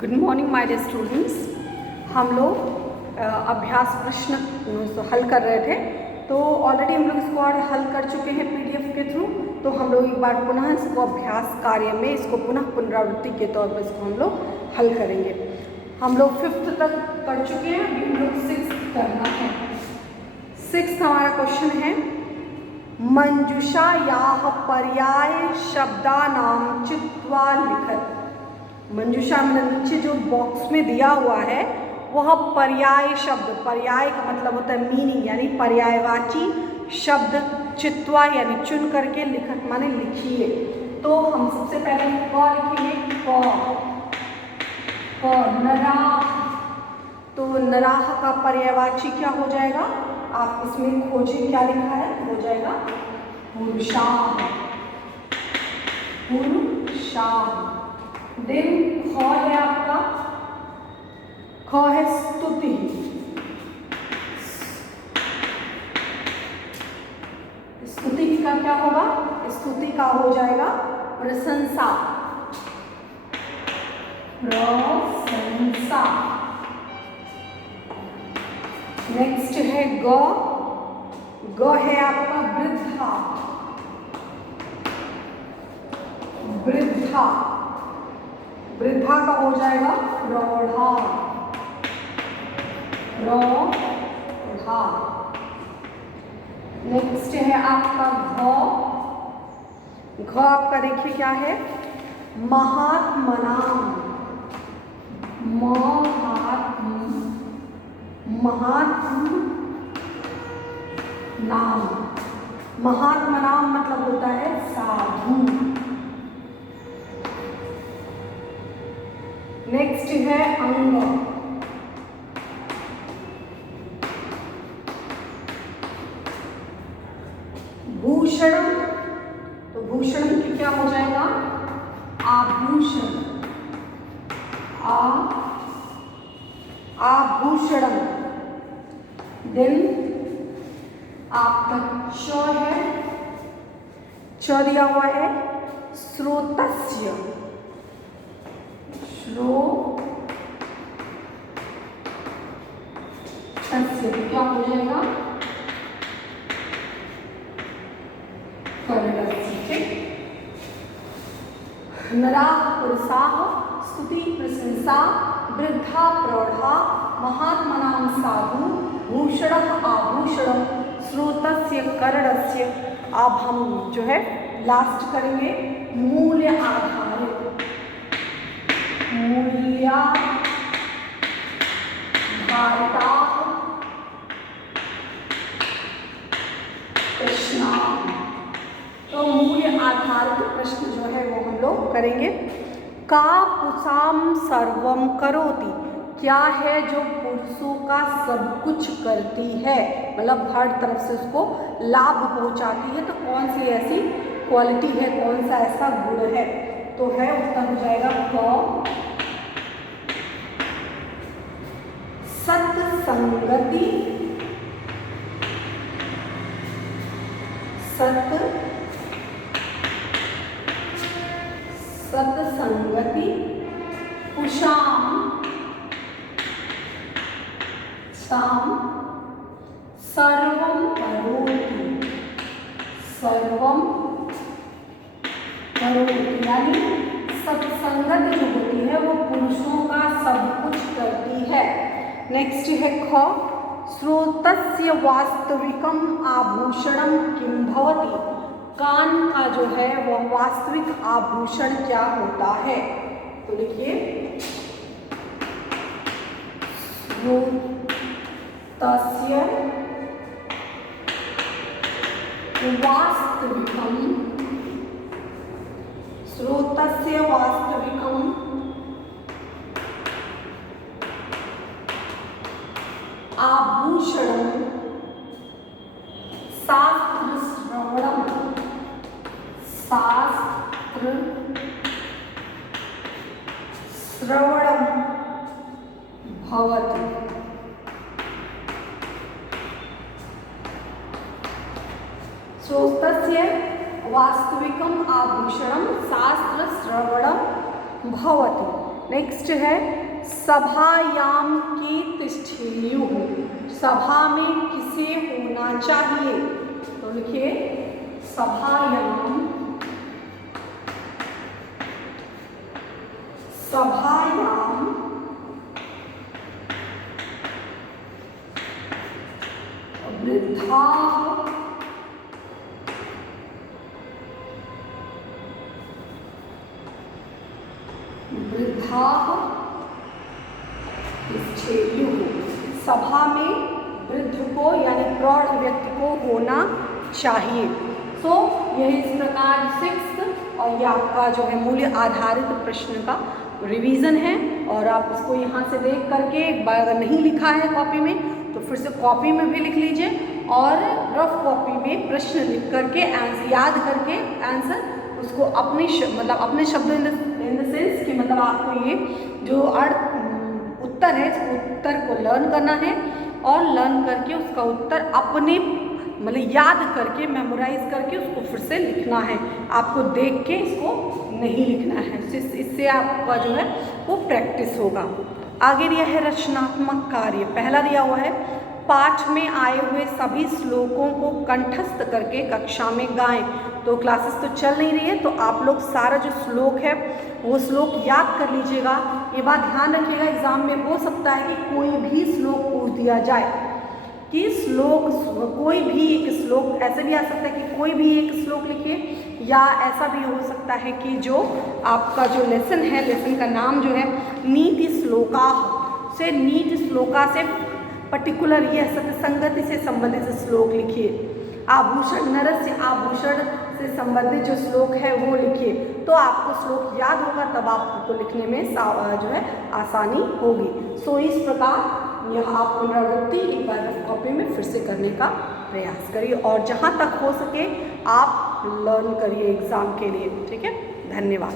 Good morning my dear students. हम लोग अभ्यास प्रश्न हल कर रहे थे, तो ऑलरेडी हम लोग इसको और हल कर चुके हैं पीडीएफ के थ्रू। तो हम लोग एक बार पुनः इसको अभ्यास कार्य में इसको पुनः पुनरावृत्ति के तौर पर इसको हम लोग हल करेंगे। हम लोग 5th तक कर चुके हैं, अभी हम लोग 6th करना है। 6th हमारा क्वेश्चन है, मंजूषायाः पर्याय शब्दानां चित्वा लिखत। मंजूषा में नीचे जो बॉक्स में दिया हुआ है वह पर्याय शब्द, पर्याय का मतलब होता है मीनिंग, यानी पर्यायवाची शब्द चित्वा यानी चुन करके लिखत माने लिखिए। तो हम सबसे पहले क लिखेंगे, क नराह। तो नराह का पर्यायवाची क्या हो जाएगा, आप इसमें खोजिए क्या लिखा है, हो जाएगा पुरुषाः, पुरुषाः। देन ख है आपका, ख है स्तुति। स्तुति का क्या होगा, स्तुति का हो जाएगा प्रशंसा, प्रशंसा। नेक्स्ट है ग, ग है आपका वृद्धा, वृद्धा। वृद्धा का हो जाएगा प्रौढ़ा, प्रौढ़ा। नेक्स्ट है आपका घ, घ आपका देखिए क्या है, महात्मनाम, महात्म नाम। महात्मनाम मतलब होता है साधु। नेक्स्ट है अंग, भूषण। तो भूषण की क्या हो जाएगा, आभूषण, आभूषण। देन आपका च है, च दिया हुआ है श्रोतस्य, क्या हो जाएगा करणस्य। नराः पुरुषाः, स्तुति प्रशंसा, वृद्धा प्रौढ़ा, महात्मनां साधु, भूषणः आभूषणं, श्रोतस्य करणस्य। अब हम जो है लास्ट करेंगे मूल्य आधारित, मूल्याधारिताः प्रश्नाः। तो मूल्य आधारित प्रश्न जो है वो हम लोग करेंगे। का पुंसां सर्वं करोति, क्या है जो पुरुषों का सब कुछ करती है, मतलब हर तरफ से उसको लाभ पहुंचाती है। तो कौन सी ऐसी क्वालिटी है, कौन सा ऐसा गुण है, तो है उत्तर हो जाएगा क, सत्संगति, सत्संगति, पुषां सर्वं करोति, सर्वं करोति यानी सत्संगत जो होती है वो पुरुषों का सब कुछ करती है। नेक्स्ट है ख, श्रोतस्य वास्तविकम आभूषणम किम भवति, कान का जो है वह वास्तविक आभूषण क्या होता है। तो लिखिए श्रोतस्य वास्तविकम, श्रोतस्य वास्तविकम आभूषणं शास्त्र श्रवणम, शास्त्र श्रवणम भवति। श्रोतस्य वास्तविकम आभूषणम शास्त्र श्रवणम भवति। नेक्स्ट है सभायाम की तिष्ठेयुः, सभा में किसे होना चाहिए? तो लिखिए सभायाम, सभायाम वृद्धाः तिष्ठेयुः, सभा में वृद्ध को यानी प्रौढ़ व्यक्ति को होना चाहिए। सो यह इस प्रकार 6th और ये आपका जो है मूल्य आधारित प्रश्न का रिवीजन है। और आप इसको यहाँ से देख करके एक बार अगर नहीं लिखा है कॉपी में तो फिर से कॉपी में भी लिख लीजिए और रफ कॉपी में प्रश्न लिख करके आंसर याद करके आंसर उसको अपने मतलब अपने शब्दों इन द सेंस कि मतलब आपको ये जो उत्तर है इस उत्तर को लर्न करना है और लर्न करके उसका उत्तर अपने मतलब याद करके मेमोराइज करके उसको फिर से लिखना है। आपको देख के इसको नहीं लिखना है, इससे आपका जो है वो प्रैक्टिस होगा। आगे दिया है रचनात्मक कार्य। पहला दिया हुआ है पाठ में आए हुए सभी श्लोकों को कंठस्थ करके कक्षा में गाएं। तो क्लासेस तो चल नहीं रही है तो आप लोग सारा जो श्लोक है वो श्लोक याद कर लीजिएगा। ये बात ध्यान रखिएगा, एग्जाम में हो सकता है कि कोई भी श्लोक पूछ दिया जाए कि श्लोक कोई भी एक श्लोक, ऐसे भी आ सकता है कि कोई भी एक श्लोक लिखिए, या ऐसा भी हो सकता है कि जो आपका जो लेसन है, लेसन का नाम जो है नीति श्लोका से, नीति श्लोका से पर्टिकुलर ये सत्संगति से संबंधित श्लोक लिखिए। आभूषण नरस्य आभूषण से संबंधित जो श्लोक है वो लिखिए, तो आपको श्लोक याद होगा, तब आपको लिखने में जो है आसानी होगी। सो इस प्रकार यह आप पुनरावृत्ति एक बार कॉपी में फिर से करने का प्रयास करिए और जहाँ तक हो सके आप लर्न करिए एग्ज़ाम के लिए। ठीक है, धन्यवाद।